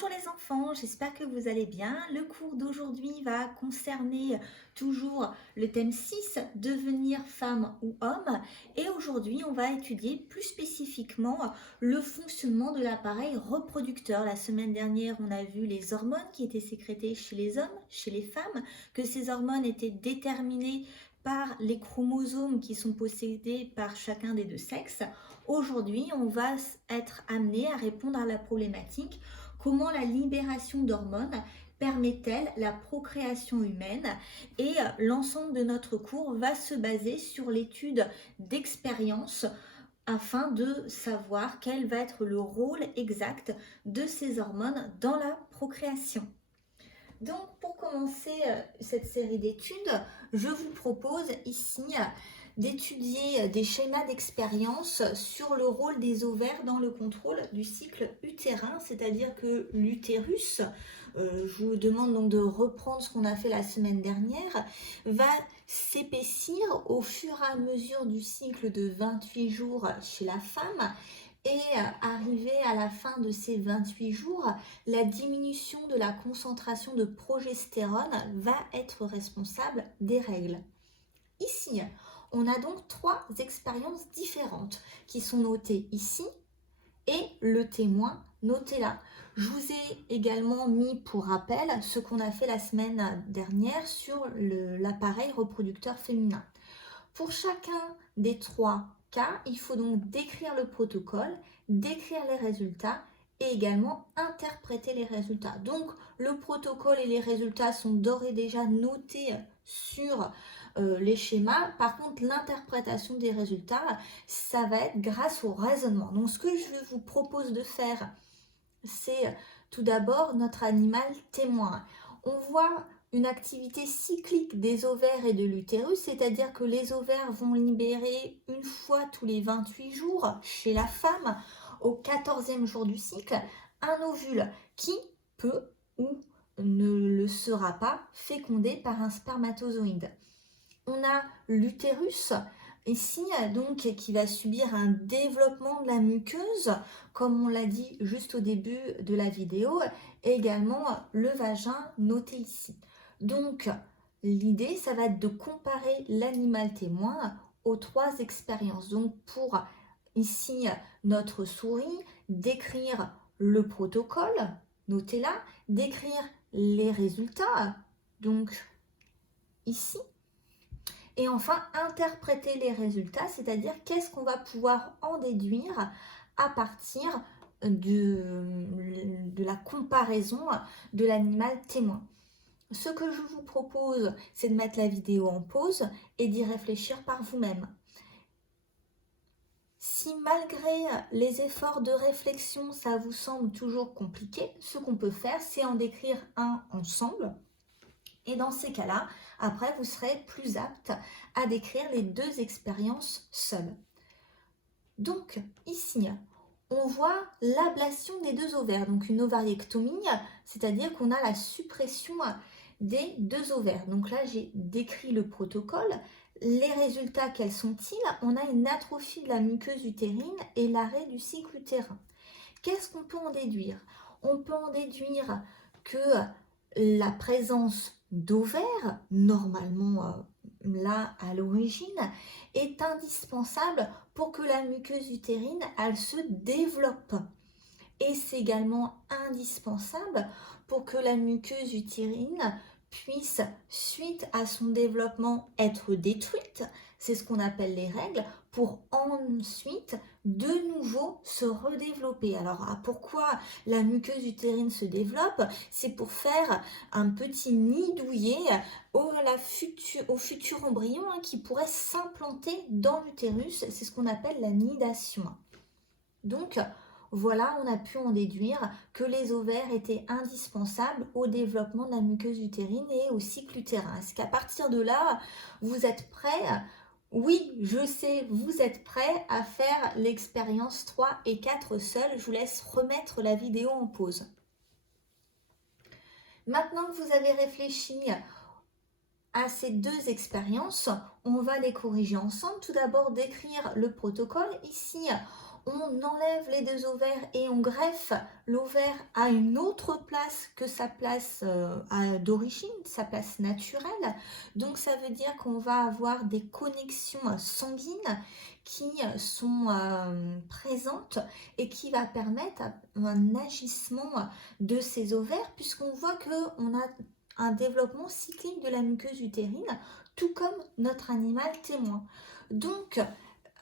Bonjour les enfants, j'espère que vous allez bien. Le cours d'aujourd'hui va concerner toujours le thème 6, devenir femme ou homme. Et aujourd'hui, on va étudier plus spécifiquement le fonctionnement de l'appareil reproducteur. La semaine dernière, on a vu les hormones qui étaient sécrétées chez les hommes, chez les femmes, que ces hormones étaient déterminées par les chromosomes qui sont possédés par chacun des deux sexes. Aujourd'hui, on va être amené à répondre à la problématique: comment la libération d'hormones permet-elle la procréation humaine? Et l'ensemble de notre cours va se baser sur l'étude d'expériences afin de savoir quel va être le rôle exact de ces hormones dans la procréation. Donc, pour commencer cette série d'études, je vous propose ici d'étudier des schémas d'expérience sur le rôle des ovaires dans le contrôle du cycle utérin, c'est-à-dire que l'utérus, je vous demande donc de reprendre ce qu'on a fait la semaine dernière, va s'épaissir au fur et à mesure du cycle de 28 jours chez la femme. Et arrivé à la fin de ces 28 jours, la diminution de la concentration de progestérone va être responsable des règles. Ici, on a donc 3 expériences différentes qui sont notées ici et le témoin noté là. Je vous ai également mis pour rappel ce qu'on a fait la semaine dernière sur l'appareil reproducteur féminin. Pour chacun des 3 cas, il faut donc décrire le protocole, décrire les résultats et également interpréter les résultats. Donc le protocole et les résultats sont d'ores et déjà notés sur les schémas. Par contre, l'interprétation des résultats, ça va être grâce au raisonnement. Donc ce que je vous propose de faire, c'est tout d'abord notre animal témoin. On voit une activité cyclique des ovaires et de l'utérus, c'est-à-dire que les ovaires vont libérer une fois tous les 28 jours chez la femme, au 14e jour du cycle, un ovule qui peut ou ne le sera pas fécondé par un spermatozoïde. On a l'utérus ici donc qui va subir un développement de la muqueuse, comme on l'a dit juste au début de la vidéo, et également le vagin noté ici. Donc l'idée, ça va être de comparer l'animal témoin aux 3 expériences. Donc pour ici notre souris, décrire le protocole, notez là, décrire les résultats, donc ici. Et enfin, interpréter les résultats, c'est-à-dire qu'est-ce qu'on va pouvoir en déduire à partir de la comparaison de l'animal témoin. Ce que je vous propose, c'est de mettre la vidéo en pause et d'y réfléchir par vous-même. Si malgré les efforts de réflexion, ça vous semble toujours compliqué, ce qu'on peut faire, c'est en décrire un ensemble. Et dans ces cas-là, après, vous serez plus apte à décrire les 2 expériences seules. Donc, ici, on voit l'ablation des 2 ovaires, donc une ovariectomie, c'est-à-dire qu'on a la suppression des 2 ovaires. Donc là, j'ai décrit le protocole. Les résultats, quels sont-ils? On a une atrophie de la muqueuse utérine et l'arrêt du cycle utérin. Qu'est-ce qu'on peut en déduire? On peut en déduire que la présence d'ovaires, normalement là à l'origine, est indispensable pour que la muqueuse utérine, elle se développe. Et c'est également indispensable pour que la muqueuse utérine puisse, suite à son développement, être détruite. C'est ce qu'on appelle les règles, pour ensuite de nouveau se redévelopper. Alors pourquoi la muqueuse utérine se développe? C'est pour faire un petit nid douillet au futur embryon qui pourrait s'implanter dans l'utérus. C'est ce qu'on appelle la nidation. Donc voilà, on a pu en déduire que les ovaires étaient indispensables au développement de la muqueuse utérine et au cycle utérin. Est-ce qu'à partir de là, vous êtes prêts? Oui, je sais, vous êtes prêts à faire l'expérience 3 et 4 seuls. Je vous laisse remettre la vidéo en pause. Maintenant que vous avez réfléchi à ces 2 expériences, on va les corriger ensemble. Tout d'abord, décrire le protocole. Ici, on enlève les deux ovaires et on greffe l'ovaire à une autre place que sa place d'origine, sa place naturelle. Donc ça veut dire qu'on va avoir des connexions sanguines qui sont présentes et qui va permettre un agissement de ces ovaires, puisqu'on voit qu'on a un développement cyclique de la muqueuse utérine, tout comme notre animal témoin. Donc,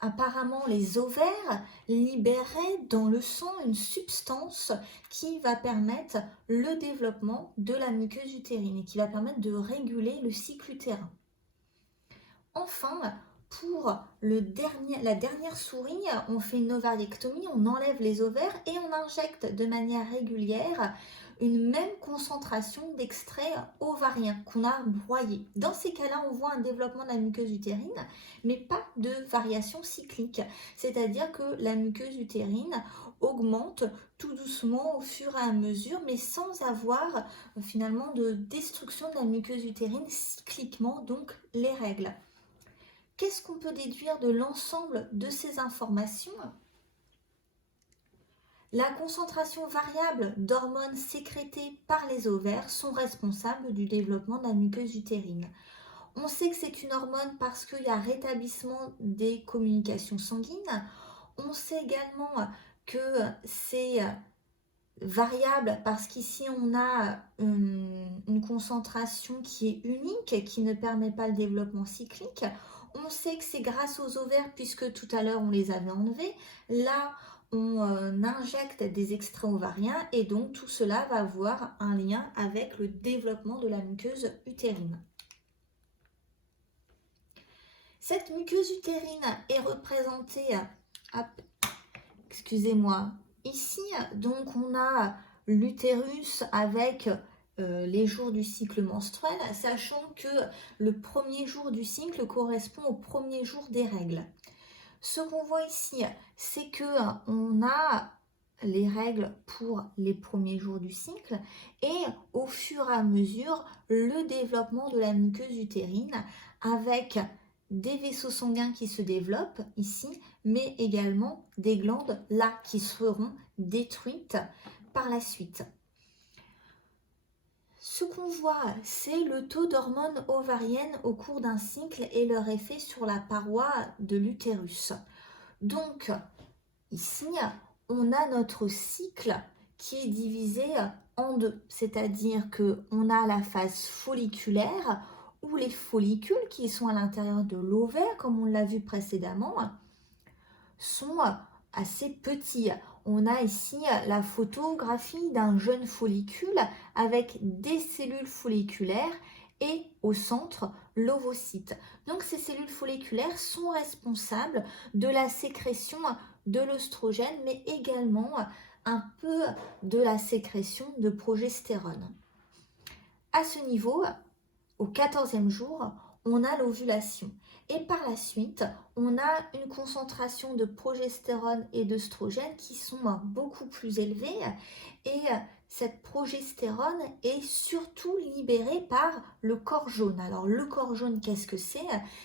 apparemment, les ovaires libéraient dans le sang une substance qui va permettre le développement de la muqueuse utérine et qui va permettre de réguler le cycle utérin. Enfin, pour la dernière souris, on fait une ovariectomie, on enlève les ovaires et on injecte de manière régulière une même concentration d'extrait ovarien qu'on a broyé. Dans ces cas-là, on voit un développement de la muqueuse utérine, mais pas de variation cyclique. C'est-à-dire que la muqueuse utérine augmente tout doucement au fur et à mesure, mais sans avoir finalement de destruction de la muqueuse utérine cycliquement, donc les règles. Qu'est-ce qu'on peut déduire de l'ensemble de ces informations ? La concentration variable d'hormones sécrétées par les ovaires sont responsables du développement de la muqueuse utérine. On sait que c'est une hormone parce qu'il y a rétablissement des communications sanguines. On sait également que c'est variable parce qu'ici on a une concentration qui est unique, qui ne permet pas le développement cyclique. On sait que c'est grâce aux ovaires puisque tout à l'heure on les avait enlevés. Là, on injecte des extraits ovariens et donc tout cela va avoir un lien avec le développement de la muqueuse utérine. Cette muqueuse utérine est représentée, excusez-moi, ici. Donc on a l'utérus avec les jours du cycle menstruel, sachant que le premier jour du cycle correspond au premier jour des règles. Ce qu'on voit ici, c'est que on a les règles pour les premiers jours du cycle et au fur et à mesure le développement de la muqueuse utérine avec des vaisseaux sanguins qui se développent ici, mais également des glandes là qui seront détruites par la suite. Ce qu'on voit, c'est le taux d'hormones ovariennes au cours d'un cycle et leur effet sur la paroi de l'utérus. Donc, ici, on a notre cycle qui est divisé en deux, c'est-à-dire qu'on a la phase folliculaire où les follicules qui sont à l'intérieur de l'ovaire, comme on l'a vu précédemment, sont assez petits. On a ici la photographie d'un jeune follicule avec des cellules folliculaires et au centre l'ovocyte. Donc ces cellules folliculaires sont responsables de la sécrétion de l'œstrogène, mais également un peu de la sécrétion de progestérone. À ce niveau, au 14e jour, on a l'ovulation. Et par la suite, on a une concentration de progestérone et d'œstrogène qui sont beaucoup plus élevées. Et cette progestérone est surtout libérée par le corps jaune. Alors le corps jaune, qu'est-ce que c'est ?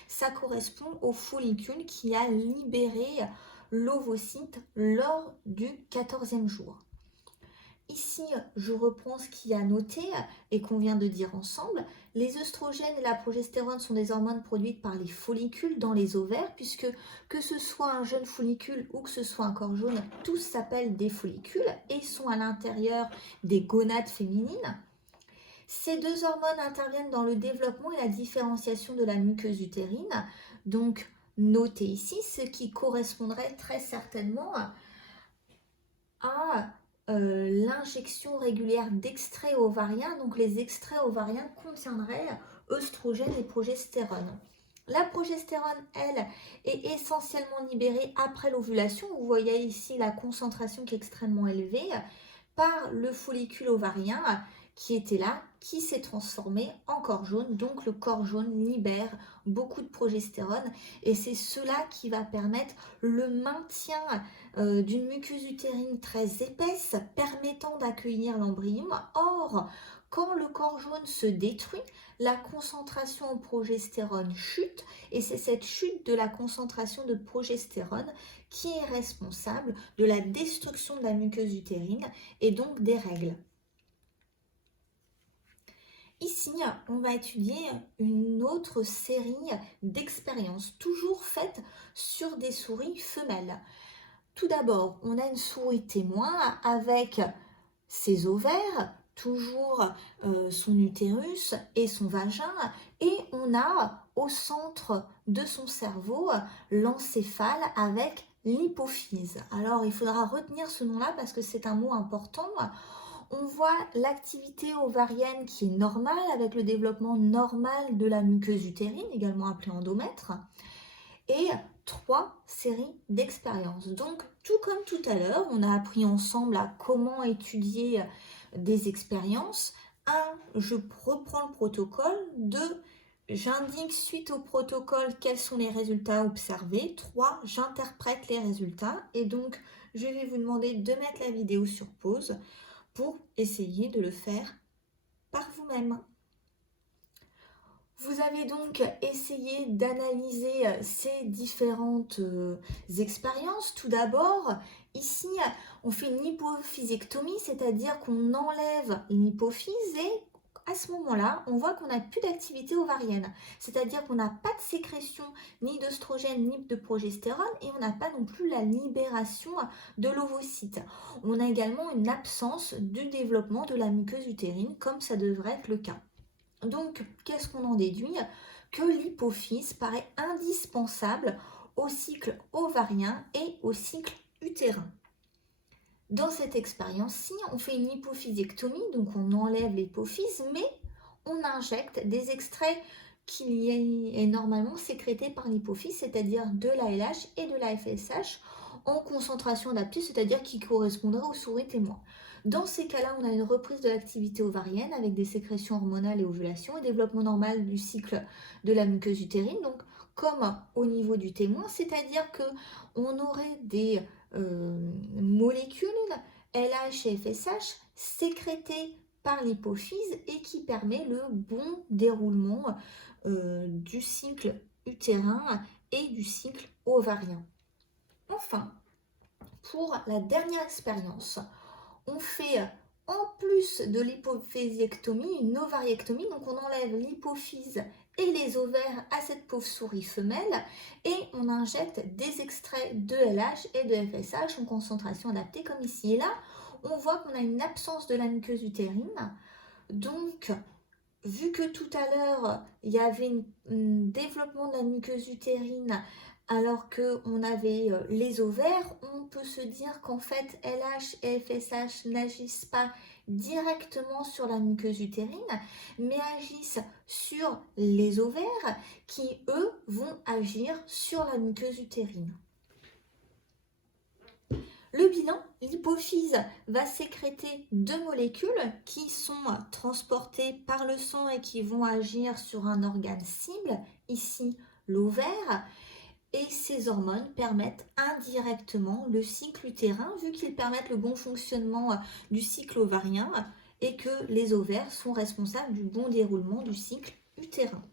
Ça correspond au follicule qui a libéré l'ovocyte lors du 14e jour. Ici, je reprends ce qu'il y a noté et qu'on vient de dire ensemble. Les œstrogènes et la progestérone sont des hormones produites par les follicules dans les ovaires, puisque que ce soit un jeune follicule ou que ce soit un corps jaune, tous s'appellent des follicules et sont à l'intérieur des gonades féminines. Ces deux hormones interviennent dans le développement et la différenciation de la muqueuse utérine. Donc, notez ici ce qui correspondrait très certainement à l'injection régulière d'extraits ovariens. Donc les extraits ovariens contiendraient œstrogène et progestérone. La progestérone, elle, est essentiellement libérée après l'ovulation. Vous voyez ici la concentration qui est extrêmement élevée par le follicule ovarien qui était là, qui s'est transformé en corps jaune. Donc le corps jaune libère beaucoup de progestérone et c'est cela qui va permettre le maintien d'une muqueuse utérine très épaisse permettant d'accueillir l'embryon. Or, d'abord, quand le corps jaune se détruit, la concentration en progestérone chute et c'est cette chute de la concentration de progestérone qui est responsable de la destruction de la muqueuse utérine et donc des règles. Ici, on va étudier une autre série d'expériences, toujours faites sur des souris femelles. Tout d'abord, on a une souris témoin avec ses ovaires, toujours son utérus et son vagin, et on a au centre de son cerveau l'encéphale avec l'hypophyse. Alors, il faudra retenir ce nom-là parce que c'est un mot important. On voit l'activité ovarienne qui est normale avec le développement normal de la muqueuse utérine, également appelée endomètre, et 3 séries d'expériences. Donc, tout comme tout à l'heure, on a appris ensemble à comment étudier des expériences. 1, je reprends le protocole. 2, j'indique suite au protocole quels sont les résultats observés. 3, j'interprète les résultats. Et donc, je vais vous demander de mettre la vidéo sur pause pour essayer de le faire par vous-même. Vous avez donc essayé d'analyser ces différentes expériences. Tout d'abord, ici, on fait une hypophysectomie, c'est-à-dire qu'on enlève l'hypophyse et à ce moment-là, on voit qu'on n'a plus d'activité ovarienne. C'est-à-dire qu'on n'a pas de sécrétion ni d'œstrogène ni de progestérone et on n'a pas non plus la libération de l'ovocyte. On a également une absence du développement de la muqueuse utérine, comme ça devrait être le cas. Donc, qu'est-ce qu'on en déduit? Que l'hypophyse paraît indispensable au cycle ovarien et au cycle utérin. Dans cette expérience-ci, on fait une hypophysectomie, donc on enlève l'hypophyse, mais on injecte des extraits qui est normalement sécrétés par l'hypophyse, c'est-à-dire de l'ALH et de la FSH en concentration adaptée, c'est-à-dire qui correspondrait aux souris témoins. Dans ces cas-là, on a une reprise de l'activité ovarienne avec des sécrétions hormonales et ovulation et développement normal du cycle de la muqueuse utérine, donc comme au niveau du témoin, c'est-à-dire qu'on aurait des molécules LH et FSH sécrétées par l'hypophyse et qui permet le bon déroulement du cycle utérin et du cycle ovarien. Enfin, pour la dernière expérience, on fait en plus de l'hypophysectomie une ovariectomie, donc on enlève l'hypophyse et les ovaires à cette pauvre souris femelle et on injecte des extraits de LH et de FSH en concentration adaptée comme ici. Et là, on voit qu'on a une absence de la muqueuse utérine. Donc, vu que tout à l'heure, il y avait un développement de la muqueuse utérine alors qu'on avait les ovaires, on peut se dire qu'en fait LH et FSH n'agissent pas directement sur la muqueuse utérine, mais agissent sur les ovaires qui, eux, vont agir sur la muqueuse utérine. Le bilan, l'hypophyse va sécréter 2 molécules qui sont transportées par le sang et qui vont agir sur un organe cible, ici l'ovaire. Et ces hormones permettent indirectement le cycle utérin, vu qu'ils permettent le bon fonctionnement du cycle ovarien et que les ovaires sont responsables du bon déroulement du cycle utérin.